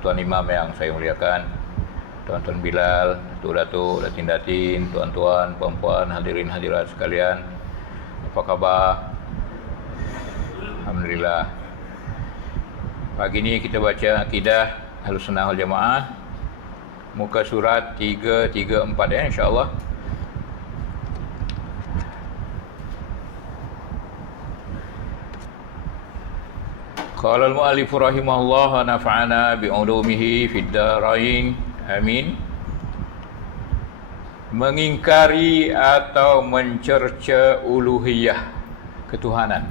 Tuan Imam yang saya muliakan, Tuan-Tuan Bilal, Datuk-Datuk, Datin-Datin, Tuan-Tuan, Puan-Puan, hadirin hadirat sekalian. Apa khabar? Alhamdulillah. Pagi ini kita baca Akidah Ahlussunnah wal Jamaah, muka surat 334 insya-Allah. Qala al-mu'allif rahimahullah wa nafa'ana bi'ulumihi fid dharain. Amin. Mengingkari atau mencerca uluhiyah, ketuhanan.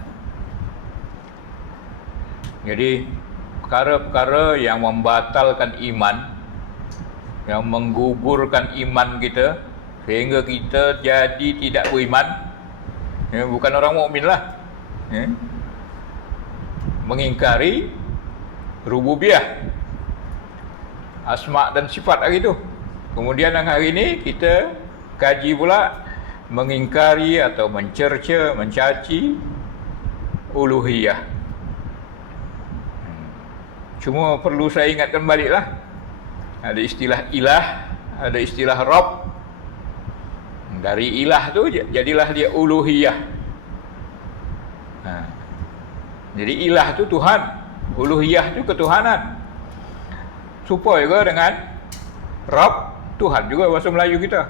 Jadi perkara-perkara yang membatalkan iman, yang menggugurkan iman kita sehingga kita jadi tidak beriman, bukan orang mukmin lah. Mengingkari rububiyah, asma dan sifat hari itu. Kemudian yang hari ini kita kaji pula mengingkari atau mencerca, mencaci uluhiyah. Cuma perlu saya ingatkan baliklah, ada istilah ilah, ada istilah Rabb. Dari ilah tu jadilah dia uluhiyah. Jadi ilah tu Tuhan, uluhiyah tu ketuhanan. Supaya juga dengan Rabb, Tuhan juga bahasa Melayu kita.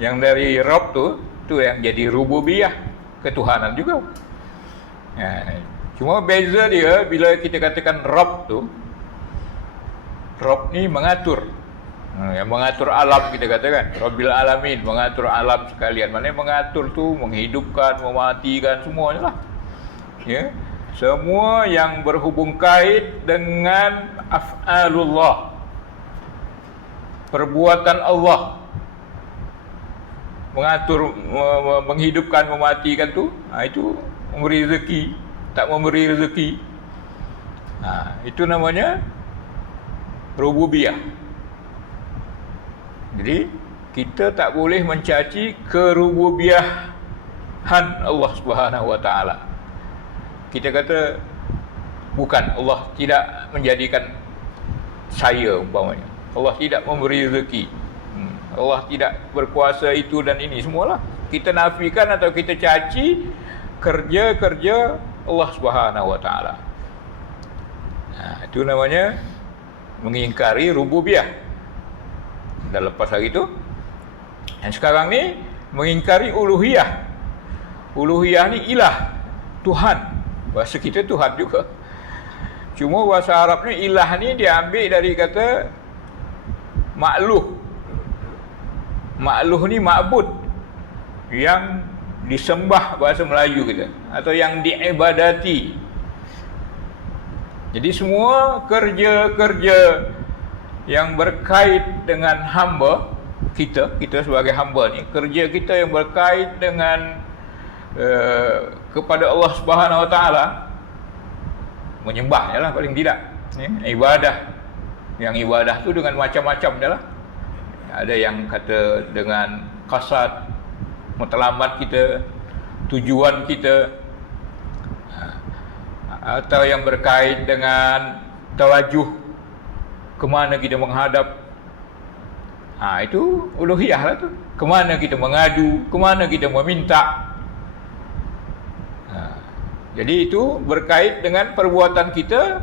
Yang dari Rabb tu yang jadi rububiyah, ketuhanan juga. Cuma beza dia bila kita katakan Rabb tu, Rabb ni mengatur. Yang mengatur alam kita katakan, Rabbil Alamin, mengatur alam sekalian. Maknanya mengatur tu menghidupkan, mematikan semuanya lah. Ya. Semua yang berhubung kait dengan af'alullah, perbuatan Allah, mengatur, menghidupkan, mematikan tu, itu memberi rezeki, tak memberi rezeki, itu namanya rububiyah. Jadi kita tak boleh mencaci kerububiyahan Allah Subhanahu wa taala. Kita kata bukan, Allah tidak menjadikan saya umpamanya, Allah tidak memberi rezeki, Allah tidak berkuasa itu dan ini, semualah kita nafikan atau kita caci kerja-kerja Allah Subhanahu wa taala. Itu namanya mengingkari rububiyah. Dan lepas hari itu, yang sekarang ni mengingkari uluhiyah. Uluhiyah ni ilah, Tuhan. Bahasa kita Tuhan juga. Cuma bahasa Arabnya ilah ni diambil dari kata makluh. Makluh ni ma'bud, yang disembah bahasa Melayu kita, atau yang diibadati. Jadi semua kerja-kerja yang berkait dengan hamba kita sebagai hamba ni, kerja kita yang berkait dengan kepada Allah Subhanahu wa taala, menyembahnya lah paling tidak, ibadah. Yang ibadah tu dengan macam-macam dia lah. Ada yang kata dengan qasad, matlamat kita, tujuan kita, atau yang berkait dengan tawajuh, kemana kita menghadap. Itu uluhiyah lah tu. Kemana kita mengadu, kemana kita meminta. Jadi itu berkait dengan perbuatan kita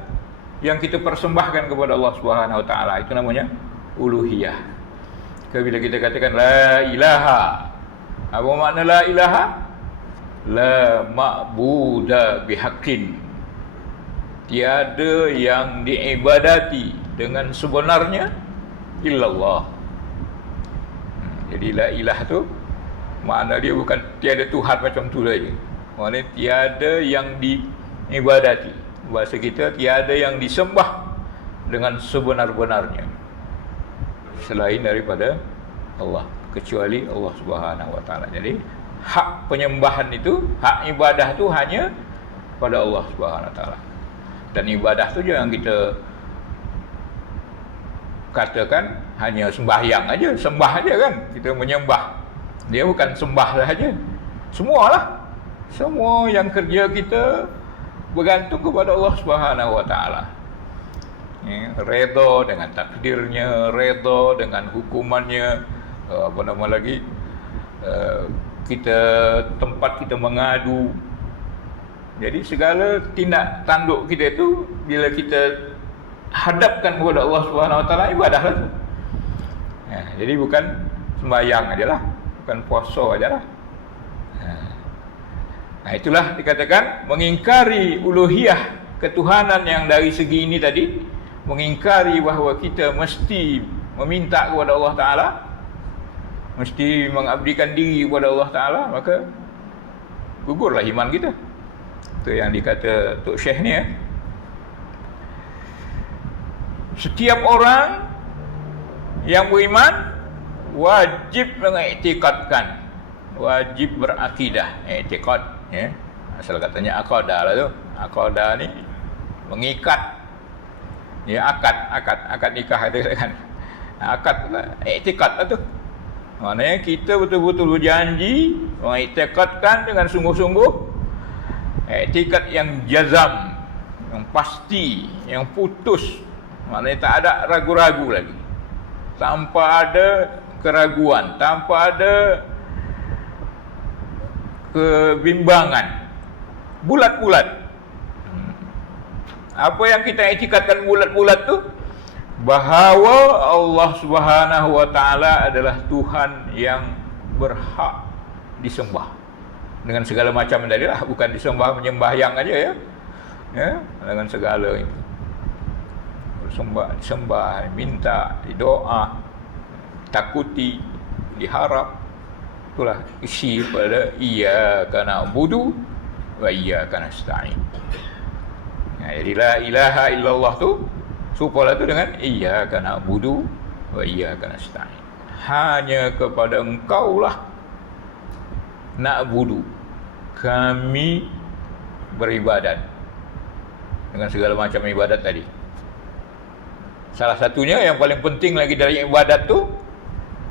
yang kita persembahkan kepada Allah Subhanahu wa taala. Itu namanya uluhiyah. Bila kita katakan la ilaha, apa makna la ilaha? La ma'buda bihaqqin. Tiada yang diibadati dengan sebenarnya illallah. Jadi la ilah tu makna dia bukan tiada Tuhan macam tu saja. Maknanya tiada yang diibadati. Bahasa kita, tiada yang disembah dengan sebenar-benarnya selain daripada Allah, kecuali Allah Subhanahu wa taala. Jadi hak penyembahan itu, hak ibadah itu hanya pada Allah Subhanahu wa taala. Dan ibadah itu jangan kita katakan hanya sembahyang aja, sembah aja kan. Kita menyembah. Dia bukan sembah saja. Semualah. Semua yang kerja kita bergantung kepada Allah Subhanahu wa taala. Ya, redha dengan takdirnya, redha dengan hukumannya, apa nama lagi, kita tempat kita mengadu. Jadi segala tindak tanduk kita itu bila kita hadapkan kepada Allah Subhanahu Wa Taala, ibadahlah tu. Ya, jadi bukan sembahyang ajalah, bukan puasa ajalah. Nah, itulah dikatakan mengingkari uluhiyah ketuhanan yang dari segi ini tadi, mengingkari bahawa kita mesti meminta kepada Allah Ta'ala, mesti mengabdikan diri kepada Allah Ta'ala, maka gugurlah iman kita. Itu yang dikata Tok Syekh ni. Setiap orang yang beriman wajib mengiktikadkan, wajib berakidah, i'tiqad, ya. Asal katanya akadah lah tu. Akadah ni mengikat, ya, akad nikah itu kan. Akad lah, i'tiqad lah tu. Maknanya kita betul-betul berjanji mengiktikadkan dengan sungguh-sungguh, i'tiqad yang jazam, yang pasti, yang putus. Maknanya tak ada ragu-ragu lagi, tanpa ada keraguan, tanpa ada kebimbangan, bulat-bulat. Apa yang kita iktikadkan bulat-bulat tu, bahawa Allah Subhanahu Wa Taala adalah Tuhan yang berhak disembah dengan segala macam tadi lah, bukan disembah menyembahyang aja, ya, dengan segala itu. Disembah, minta, didoa, takuti, diharap. Itulah isi pada iyyaka na'budu wa iyyaka nasta'in. Nah, jadi la ilaha illallah tu supalah tu dengan iyyaka na'budu wa iyyaka nasta'in. Hanya kepada Engkau lah na'budu, kami beribadat, dengan segala macam ibadat tadi. Salah satunya yang paling penting lagi dari ibadat tu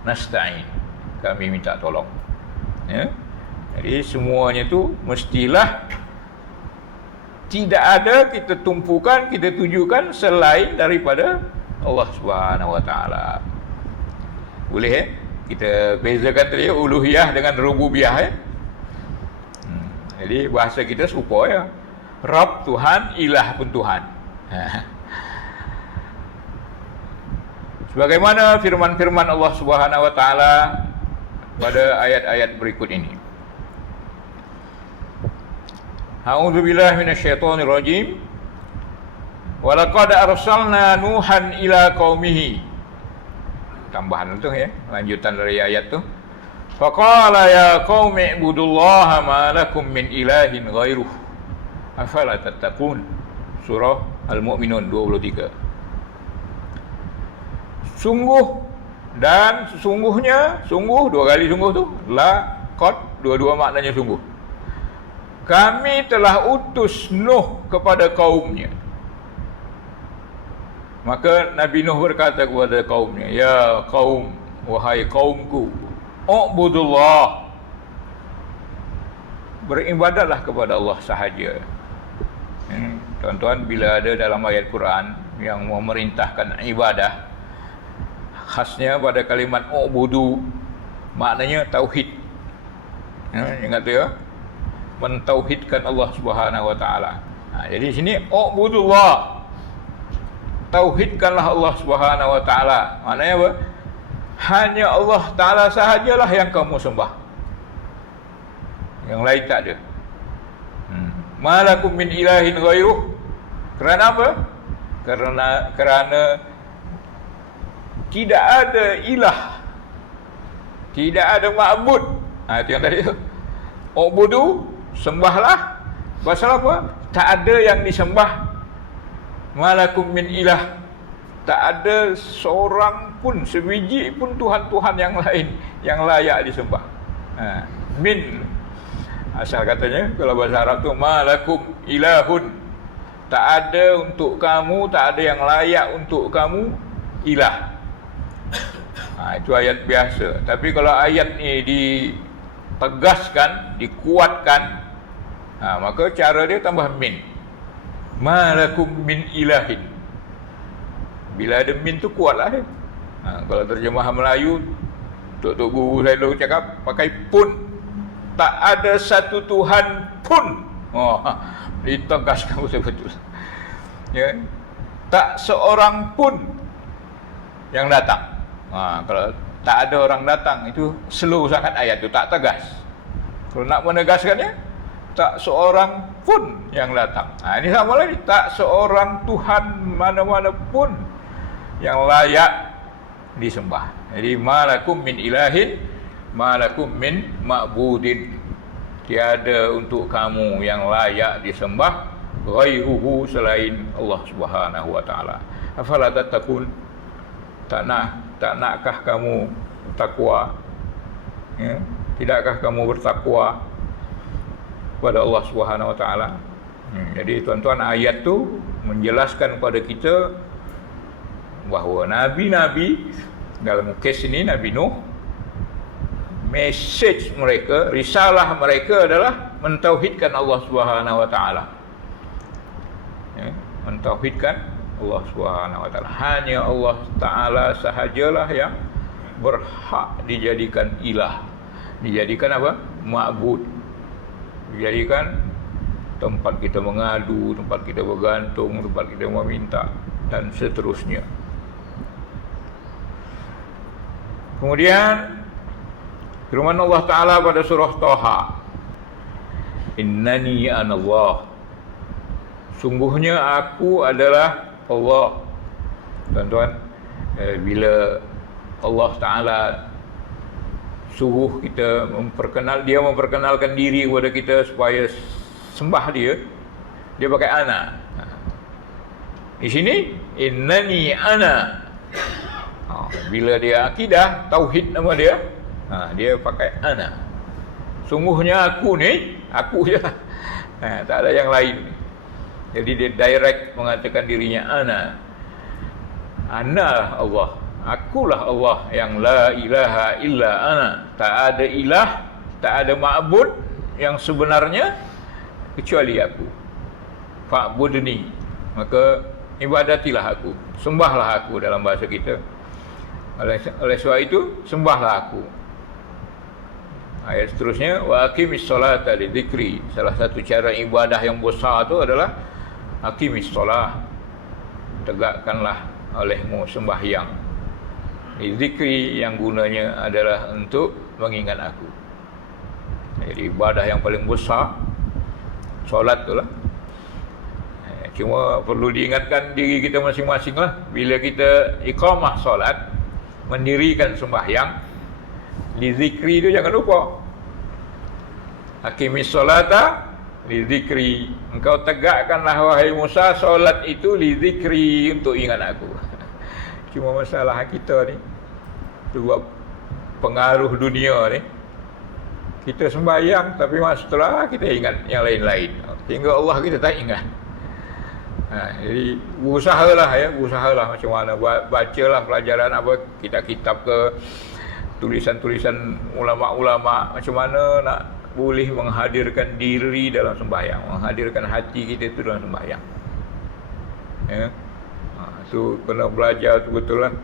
nasta'in, kami minta tolong, ya. Jadi semuanya tu mestilah tidak ada kita tumpukan, kita tujukan selain daripada Allah Subhanahu Wa Taala. Boleh, kita bezakan tadi uluhiyah dengan rububiyah, Jadi bahasa kita serupa, ya. Rabb Tuhan, ilah pun Tuhan. Sebagaimana firman-firman Allah Subhanahu Wa Taala pada ayat-ayat berikut ini. A'udzubillahi minasyaitonirrajim. Wa laqad arsalna Nuhan ila qaumihi. Tambahan tu, ya, lanjutan dari ayat tu. Faqala ya qaumi ibudullaha ma lakum min ilahin ghairuh. Afala tattaqun. Surah Al-Mu'minun 23. Sungguh dan sesungguhnya, sungguh dua kali sungguh tu, la qad, dua-dua maknanya sungguh. Kami telah utus Nuh kepada kaumnya. Maka Nabi Nuh berkata kepada kaumnya, ya kaum, wahai kaumku, ubudullah, beribadatlah kepada Allah sahaja. Tuan-tuan, bila ada dalam ayat Quran yang memerintahkan ibadah, khasnya pada kalimat ubudu, maknanya tauhid. Ingat tu, ya, mentauhidkan Allah Subhanahu Wa Taala. Jadi sini ubudullah, tauhidkanlah Allah Subhanahu Wa Taala. Maknanya apa? Hanya Allah Taala sahajalah yang kamu sembah, yang lain tak ada. Malakum min ilahin ghairuh. Kerana apa? Kerana tidak ada ilah, tidak ada ma'bud. Itu yang tadi tu. Ubudu, sembahlah. Pasal apa? Tak ada yang disembah. Malakum min ilah. Tak ada seorang pun, sebiji pun Tuhan-Tuhan yang lain yang layak disembah. Min, asal katanya kalau bahasa Arab tu malakum ilahun. Tak ada untuk kamu, tak ada yang layak untuk kamu ilah. Itu ayat biasa. Tapi kalau ayat ni ditegaskan, dikuatkan, maka cara dia tambah min. Malakum min ilahin. Bila ada min tu kuatlah dia. Kalau terjemahan Melayu, Tok Guru saya dulu cakap pakai pun. Tak ada satu Tuhan pun. Ditegaskan betul-betul. Ya. Tak seorang pun yang datang. Kalau tak ada orang datang, itu slow sangat ayat itu, tak tegas. Kalau nak menegaskannya, tak seorang pun yang datang. Ini sama lagi, tak seorang Tuhan mana-mana pun yang layak disembah. Jadi malakum min ilahin, malakum min ma'budin. Tiada untuk kamu yang layak disembah ghairuhu, selain Allah Subhanahu wa taala. Afala tattaqun? Tak nakkah kamu takwa? Ya? Tidakkah kamu bertakwa kepada Allah Subhanahu wa taala? Jadi tuan-tuan, ayat tu menjelaskan kepada kita bahawa nabi-nabi, dalam kes ini Nabi Nuh, message mereka, risalah mereka adalah mentauhidkan Allah Subhanahu wa taala. Ya, mentauhidkan Allah Subhanahu wa taala. Hanya Allah taala sahajalah yang berhak dijadikan ilah. Dijadikan apa? Ma'bud. Dijadikan tempat kita mengadu, tempat kita bergantung, tempat kita meminta, dan seterusnya. Kemudian firman Allah Ta'ala pada surah Taha, Innani anallah, sungguhnya aku adalah Allah. Tuan-tuan, bila Allah Ta'ala suruh kita Dia memperkenalkan diri kepada kita supaya sembah dia pakai ana. Di sini innani ana. Bila dia akidah tauhid nama dia, dia pakai ana. Sungguhnya aku ni, aku je. Tak ada yang lain. Jadi dia direct mengatakan dirinya ana. Ana Allah. Akulah Allah yang la ilaha illa ana. Tak ada ilah, tak ada ma'bud yang sebenarnya kecuali aku. Fa'budni. Maka ibadatilah aku, sembahlah aku dalam bahasa kita. Oleh sebab itu, sembahlah aku. Ayat seterusnya, wa aqimis solata li dzikri. Salah satu cara ibadah yang besar itu adalah aqimis solah. Tegakkanlah olehmu sembahyang. Li dzikri, yang gunanya adalah untuk mengingat aku. Jadi ibadah yang paling besar solat itulah. Cuma perlu diingatkan diri kita masing-masing lah. Bila kita iqamah solat, mendirikan sembahyang, li zikri itu jangan lupa. Hakimis solata li zikri. Engkau tegakkanlah wahai Musa solat itu li zikri, untuk ingat aku. Cuma masalah kita ni, sebab pengaruh dunia ni, kita sembahyang tapi setelah kita ingat yang lain-lain, sehingga Allah kita tak ingat. Jadi usahalah macam mana, bacalah pelajaran apa, kitab-kitab ke, tulisan-tulisan ulama-ulama, macam mana nak boleh menghadirkan diri dalam sembahyang, menghadirkan hati kita itu dalam sembahyang. Ya. Itu kena belajar tu betul lah.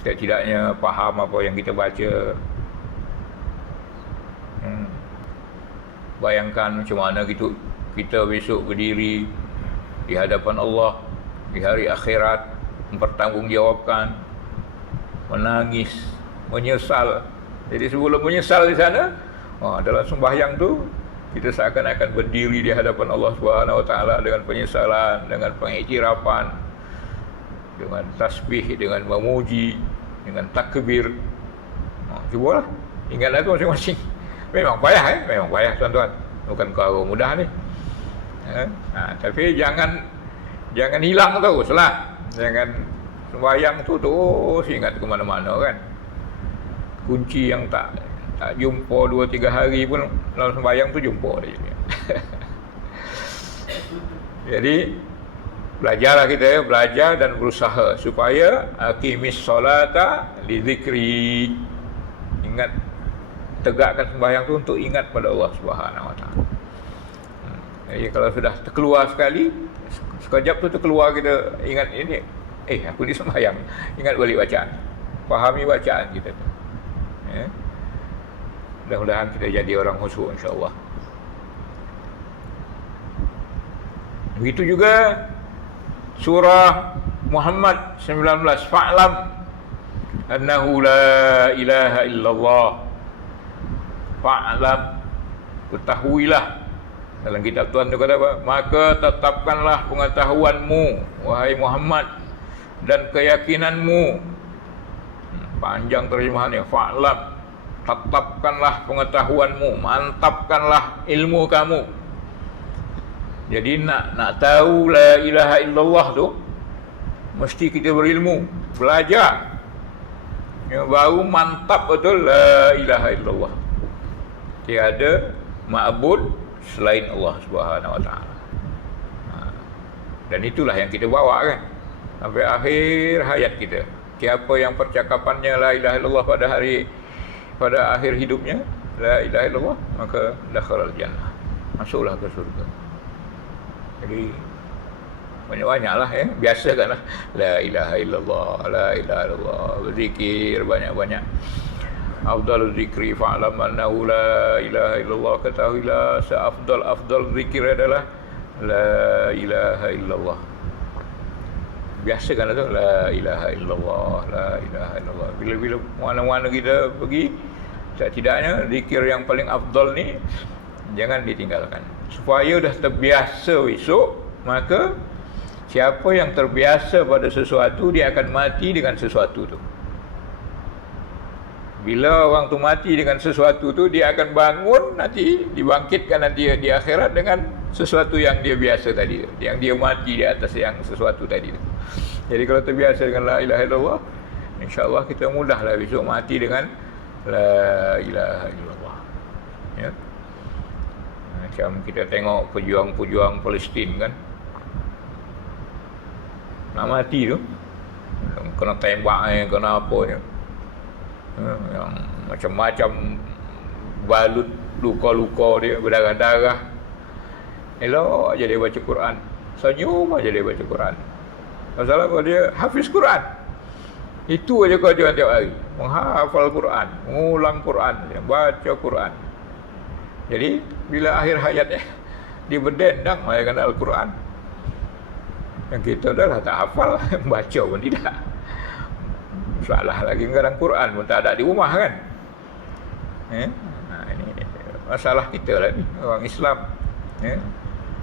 Setidak-tidaknya faham apa yang kita baca. Bayangkan macam mana kita besok berdiri di hadapan Allah di hari akhirat, mempertanggungjawabkan, menangis, menyesal. Jadi sebelum menyesal di sana, dalam sembahyang tu kita seakan-akan berdiri di hadapan Allah Subhanahu wa taala dengan penyesalan, dengan pengiktirafan, dengan tasbih, dengan memuji, dengan takbir. Cubalah ingatlah tu masing-masing. Memang payah memang payah tuan-tuan. Bukan perkara mudah ni. Tapi jangan hilang terus lah. Jangan sembahyang tu terus ingat ke mana-mana kan. Kunci yang tak jumpa 2-3 hari pun dalam sembahyang tu jumpa dia. Jadi belajarlah kita, belajar dan berusaha supaya aqimis solata li dzikri. Ingat, tegakkan sembahyang tu untuk ingat pada Allah Subhanahu wa taala. Jadi kalau sudah terkeluar sekali, sekejap tu terkeluar, kita ingat ini, aku ni sembahyang, ingat balik bacaan, fahami bacaan kita tu. Ya. Mudah-mudahan kita jadi orang khusyuk insya-Allah. Begitu juga surah Muhammad 19, fa'lam annahu la ilaha illallah. Fa'lam, ketahuilah. Dalam kitab Tuhan itu kata apa? Maka tetapkanlah pengetahuanmu, wahai Muhammad, dan keyakinanmu. Panjang terjemahannya. Fa'lam, tetapkanlah pengetahuanmu, mantapkanlah ilmu kamu. Jadi nak tahu la ilaha illallah tu, mesti kita berilmu, belajar. Ya, baru mantap betul la ilaha illallah. Tiada ma'bud selain Allah Subhanahu wa taala. Dan itulah yang kita bawa kan sampai akhir hayat kita. Siapa yang percakapannya la ilaha illallah pada akhir hidupnya, la ilaha illallah, maka dakhalal jannah. Masuklah ke surga. Jadi banyak-banyaklah ya, biasakanlah la ilaha illallah, la ilaha illallah, berzikir banyak-banyak. Afdalul zikri fa'lam annahu la ilaha illallah, ketahuilah seafdal zikir adalah la ilaha illallah. Biasakanlah tu la ilaha illallah, la ilaha illallah. Bila-bila mana-mana kita pergi, setidaknya zikir yang paling afdal ni jangan ditinggalkan. Supaya dah terbiasa esok, maka siapa yang terbiasa pada sesuatu, dia akan mati dengan sesuatu tu. Bila orang tu mati dengan sesuatu tu, dia akan bangun nanti, dibangkitkan nanti di akhirat dengan sesuatu yang dia biasa tadi, yang dia mati di atas yang sesuatu tadi tu. Jadi kalau terbiasa dengan la ilaha illallah, insya-Allah kita mudahlah besok mati dengan la ilaha illallah. Ya. Macam kita tengok pejuang-pejuang Palestin kan, nak mati tu kena tembak, kena apa je, yang macam-macam balut luka-luka dia, berdarah-darah. Elok aja dia baca Quran, senyum aja dia baca Quran. Masalah apa? Dia hafiz Quran. Itu aja kerjaan tiap hari, menghafal Quran, mengulang Quran, baca Quran. Jadi bila akhir hayatnya dia berdendang dengan Al-Quran, yang kita dah tak hafal, baca pun tidak. Salah lagi ngarang Quran pun tak ada di rumah kan. Ini masalah kita lah ni, orang Islam.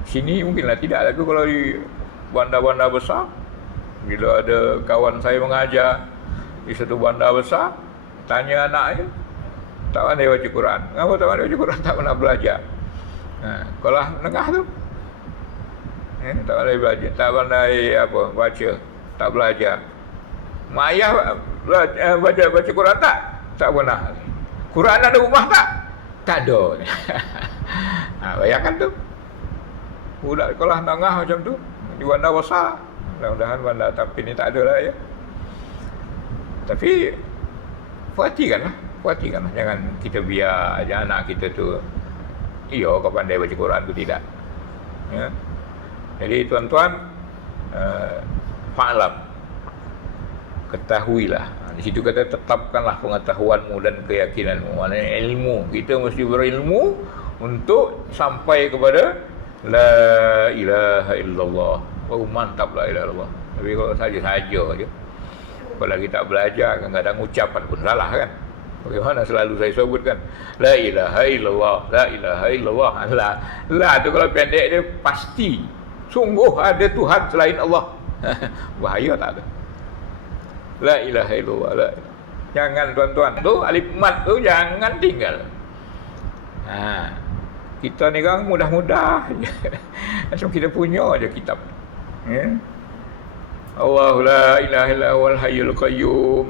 Sini mungkinlah tidak, tapi kalau di bandar-bandar besar, bila ada kawan saya mengajar di satu bandar besar, tanya anaknya, tak pandai baca Quran. Kenapa tak pandai baca Quran? Tak pernah belajar. Kalau menengah tu, tak pandai belajar, tak pandai baca, tak belajar. Mak ayah baca Quran tak? Tak pernah. Quran ada rumah tak? Tak ada. Bayangkan tu, budak sekolah menengah macam tu di bandar besar. Mudah-mudahan bandar tapi ni tak ada lah ya. Tapi perhatikanlah, jangan kita biar aja anak kita tu kau pandai baca Quran tu tidak. Ya. Jadi tuan-tuan, fa'lam, ketahuilah. Di situ kata tetapkanlah pengetahuanmu dan keyakinanmu. Maknanya ilmu, kita mesti berilmu untuk sampai kepada la ilaha illallah. Oh, mantap la ilaha illallah. Tapi kalau saja-saja je, apalagi tak belajar, kadang-kadang ucapan pun salah kan. Bagaimana selalu saya sebutkan la ilaha illallah, la ilaha illallah. La tu kalau pendek dia pasti, sungguh ada Tuhan selain Allah. Bahaya tak tu? La ilaha illallah, la. Jangan tuan-tuan tu alif mat tu jangan tinggal. Kita ni kan mudah-mudah macam kita punya aja kitab. Allahu la ilaha illa huwal hayyul qayyum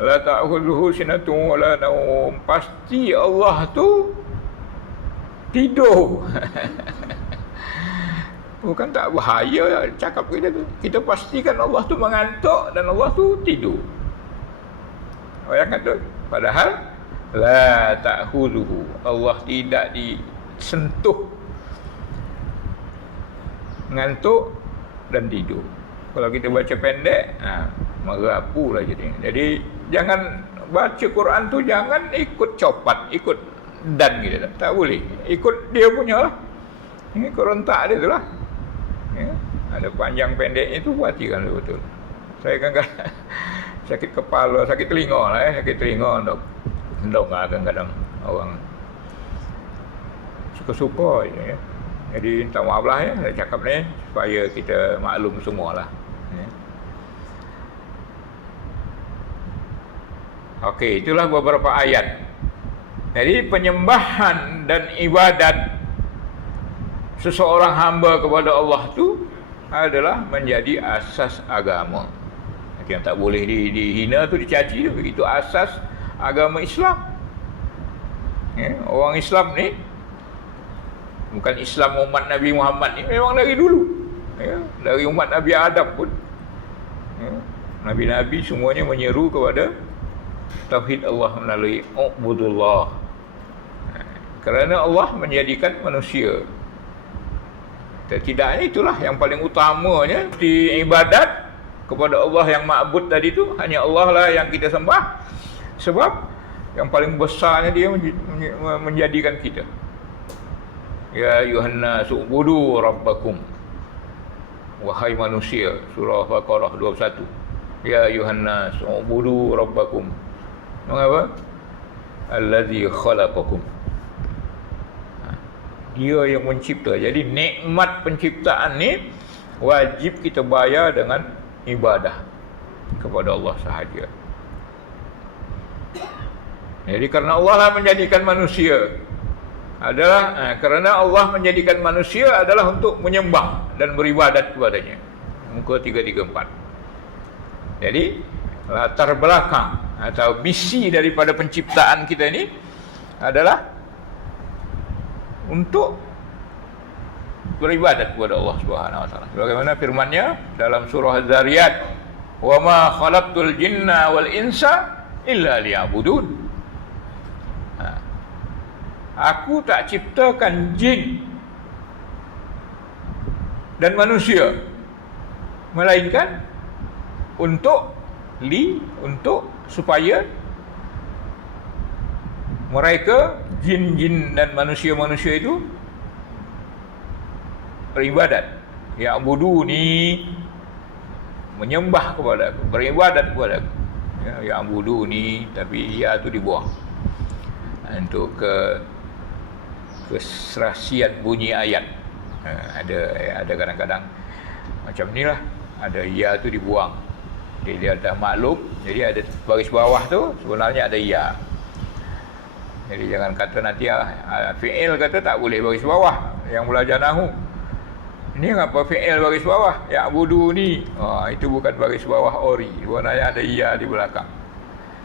la ta'khudhuhu sinatun wa la naum. Pasti Allah tu tidur. Bukan tak bahaya cakap kita tu. Kita pastikan Allah tu mengantuk dan Allah tu tidur. Bayangkan tu. Padahal la ta'khudhuhu, Allah tidak disentuh ngantuk dan tidur. Kalau kita baca pendek, merapu lah jadi. Jadi jangan baca Quran tu jangan ikut copat, ikut dan gitu. Tak boleh. Ikut dia punya lah. Ini korontak dia tu lah. Ya. Ada panjang pendeknya tu perhatikan betul. Saya kan sakit kepala, sakit telinga lah sakit telinga dok kadang-kadang orang suka-suka je ya. Jadi minta maaf lah ya, saya cakap ni supaya kita maklum semualah. Ya. Okey, itulah beberapa ayat. Jadi penyembahan dan ibadat seseorang hamba kepada Allah tu adalah menjadi asas agama. Yang tak boleh dihina tu, dicaci tu. Itu asas agama Islam. Ya, orang Islam ni bukan Islam umat Nabi Muhammad ni, memang dari dulu. Ya, dari umat Nabi Adam pun. Ya, Nabi-Nabi semuanya menyeru kepada tauhid Allah melalui ubudullah. Kerana Allah menjadikan manusia. Tidaknya itulah yang paling utamanya di ibadat kepada Allah yang ma'bud tadi tu, hanya Allah lah yang kita sembah. Sebab yang paling besarnya dia menjadikan kita. Ya ayuhan nas ubudu rabbakum. Wahai manusia, surah Baqarah 21. Ya ayuhan nas ubudu rabbakum. Mengapa? Allazi khalaqakum. Dia yang mencipta. Jadi nikmat penciptaan ni wajib kita bayar dengan ibadah kepada Allah sahaja. Jadi kerana Allah lah menjadikan manusia adalah kerana Allah menjadikan manusia adalah untuk menyembah dan beribadat kepadanya. Muka 334. Jadi latar belakang atau misi daripada penciptaan kita ini adalah untuk beribadat kepada Allah Subhanahu wa taala. Bagaimana firman-Nya dalam surah Az-Zariyat, "Wa ma khalaqtul jinna wal insa illa liya'budun." Aku tak ciptakan jin dan manusia melainkan untuk supaya mereka jin-jin dan manusia-manusia itu beribadat. Ya'buduni, menyembah kepada aku, beribadat kepada aku. Ya, ya'buduni, tapi ya tu dibuang untuk keserasian bunyi ayat. Ada kadang-kadang macam inilah, ada ya tu dibuang. Jadi dia dah maklum, jadi ada baris bawah tu sebenarnya ada ya. Jadi jangan kata nanti fi'il kata tak boleh baris bawah. Yang belajar nahu, ini apa fi'il baris bawah? Ya'buduni. Itu bukan baris bawah ori. Sebenarnya ada ya di belakang.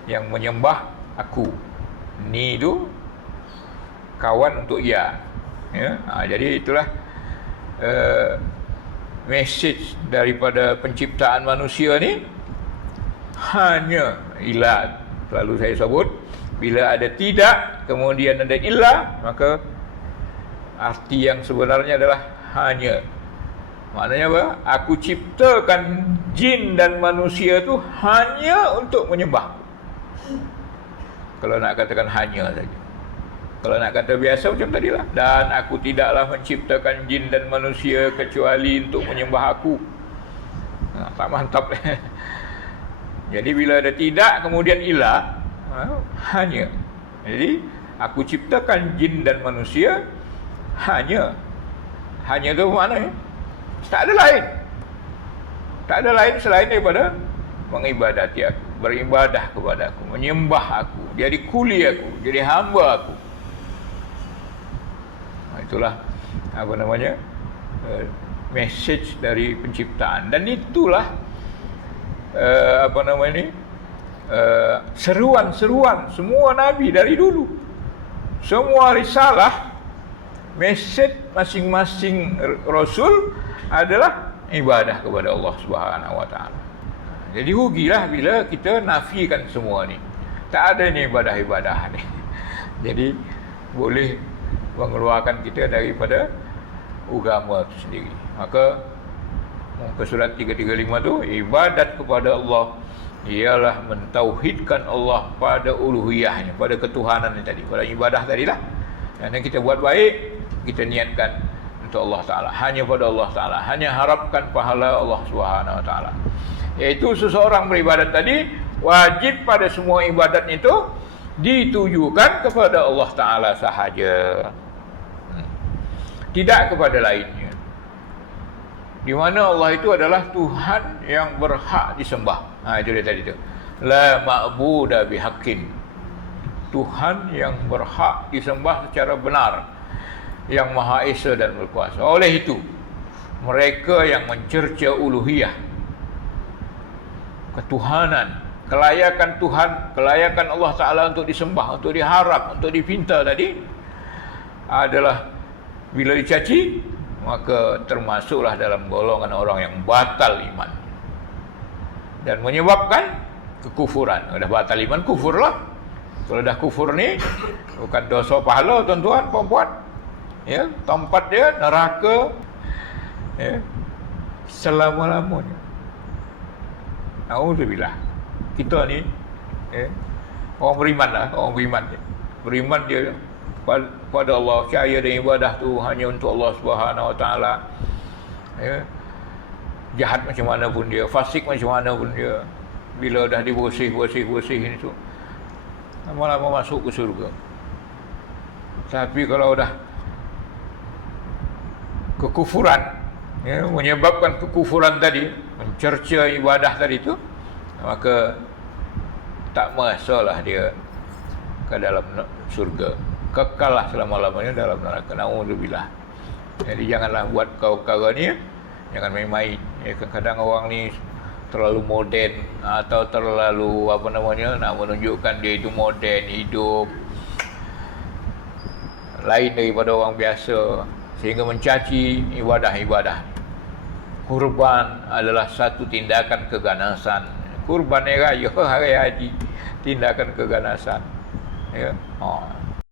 Yang menyembah aku. Ni tu kawan untuk ya. Ya. Jadi itulah message daripada penciptaan manusia ni hanya ilah. Selalu saya sebut, bila ada tidak kemudian ada ilah, maka arti yang sebenarnya adalah hanya. Maknanya apa? Aku ciptakan jin dan manusia tu hanya untuk menyembah. Kalau nak katakan hanya saja. Kalau nak kata biasa macam tadilah. Dan aku tidaklah menciptakan jin dan manusia kecuali untuk menyembah aku. Tak mantap. Jadi bila ada tidak kemudian ilah, hanya. Jadi aku ciptakan jin dan manusia hanya. Hanya tu maknanya tak ada lain. Tak ada lain selain daripada mengibadati aku, beribadah kepada aku, menyembah aku, jadi kuli aku, jadi hamba aku. Itulah apa namanya message dari penciptaan. Dan itulah apa namanya ni seruan-seruan semua nabi dari dulu. Semua risalah, message masing-masing rasul adalah ibadah kepada Allah Subhanahu wa taala. Jadi rugilah bila kita nafikan semua ni. Tak ada ni ibadah-ibadah ni. Jadi boleh mengeluarkan kita daripada agama itu sendiri. Maka Muka surat 335 tu, ibadat kepada Allah ialah mentauhidkan Allah pada uluhiyahnya, pada ketuhanan tadi, pada ibadah tadilah. Dan kita buat baik, kita niatkan untuk Allah Ta'ala, hanya pada Allah Ta'ala, hanya harapkan pahala Allah Subhanahu Wa Ta'ala. Iaitu seseorang beribadat tadi wajib pada semua ibadat itu ditujukan kepada Allah Ta'ala sahaja, tidak kepada lainnya. Di mana Allah itu adalah Tuhan yang berhak disembah. Itu dia tadi tu. La ma'buda bihaqqin. Tuhan yang berhak disembah secara benar, yang Maha Esa dan berkuasa. Oleh itu, mereka yang mencerca uluhiyah, ketuhanan, kelayakan Tuhan, kelayakan Allah Ta'ala untuk disembah, untuk diharap, untuk dipinta tadi, adalah bila dicaci, maka termasuklah dalam golongan orang yang batal iman dan menyebabkan kekufuran. Dah batal iman, kufur lah. Kalau dah kufur ni bukan dosa pahala, tuan-tuan, puan-puan, ya, tempat dia neraka, ya, selama-lamanya. Alhamdulillah. Kita ni, ya, orang beriman lah, orang beriman dia. Beriman dia pada Allah, percaya dan ibadah tu hanya untuk Allah Subhanahu Wa Ta'ala, ya. Jahat macam mana pun dia, fasik macam mana pun dia, bila dah dibersih ni tu, lama-lama masuk ke surga. Tapi kalau dah kekufuran, ya, menyebabkan kekufuran tadi, mencerca ibadah tadi tu, maka tak masalah dia ke dalam surga, kekallah selama-lamanya dalam neraka. Na'udzubillah. Jadi janganlah buat perkara ni, jangan main-main. Ya, kadang-kadang orang ni terlalu moden atau terlalu nak menunjukkan dia itu moden, hidup lain daripada orang biasa, sehingga mencaci ibadah-ibadah. Kurban adalah satu tindakan keganasan. Kurban raya hari haji, tindakan keganasan, ya.